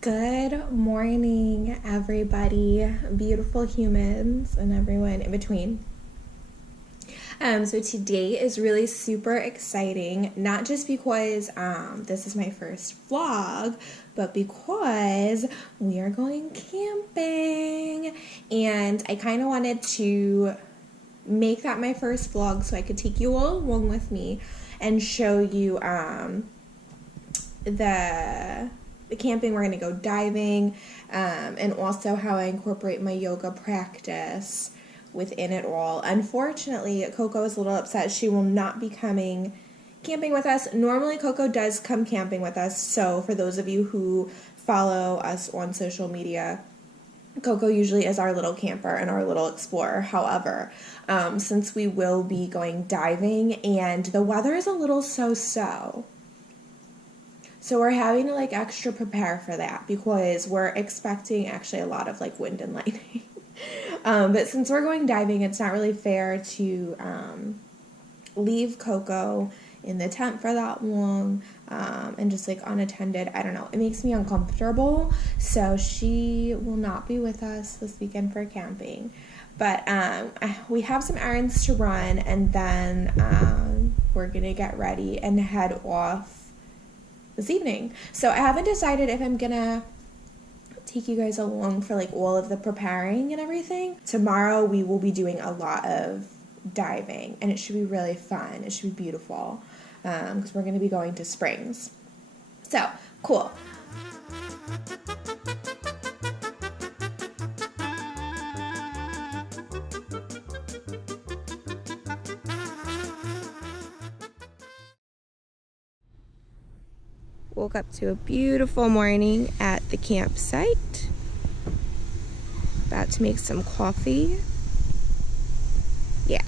Good morning, everybody, beautiful humans, and everyone in between. So today is really super exciting, not just because this is my first vlog, but because we are going camping, and I kind of wanted to make that my first vlog so I could take you all along with me and show you the camping. We're going to go diving, and also how I incorporate my yoga practice within it all. Unfortunately, Coco is a little upset. She will not be coming camping with us. Normally, Coco does come camping with us, so for those of you who follow us on social media, Coco usually is our little camper and our little explorer. However, since we will be going diving and the weather is a little so-so, so we're having to extra prepare for that because we're expecting actually a lot of wind and lightning. But since we're going diving, it's not really fair to leave Coco in the tent for that long and just unattended. I don't know. It makes me uncomfortable. So she will not be with us this weekend for camping. But we have some errands to run, and then we're going to get ready and head off this evening. So I haven't decided if I'm gonna take you guys along for all of the preparing and everything. Tomorrow we will be doing a lot of diving, and it should be really fun. It should be beautiful because we're gonna be going to springs. So cool. Woke up to a beautiful morning at the campsite. About to make some coffee. Yeah.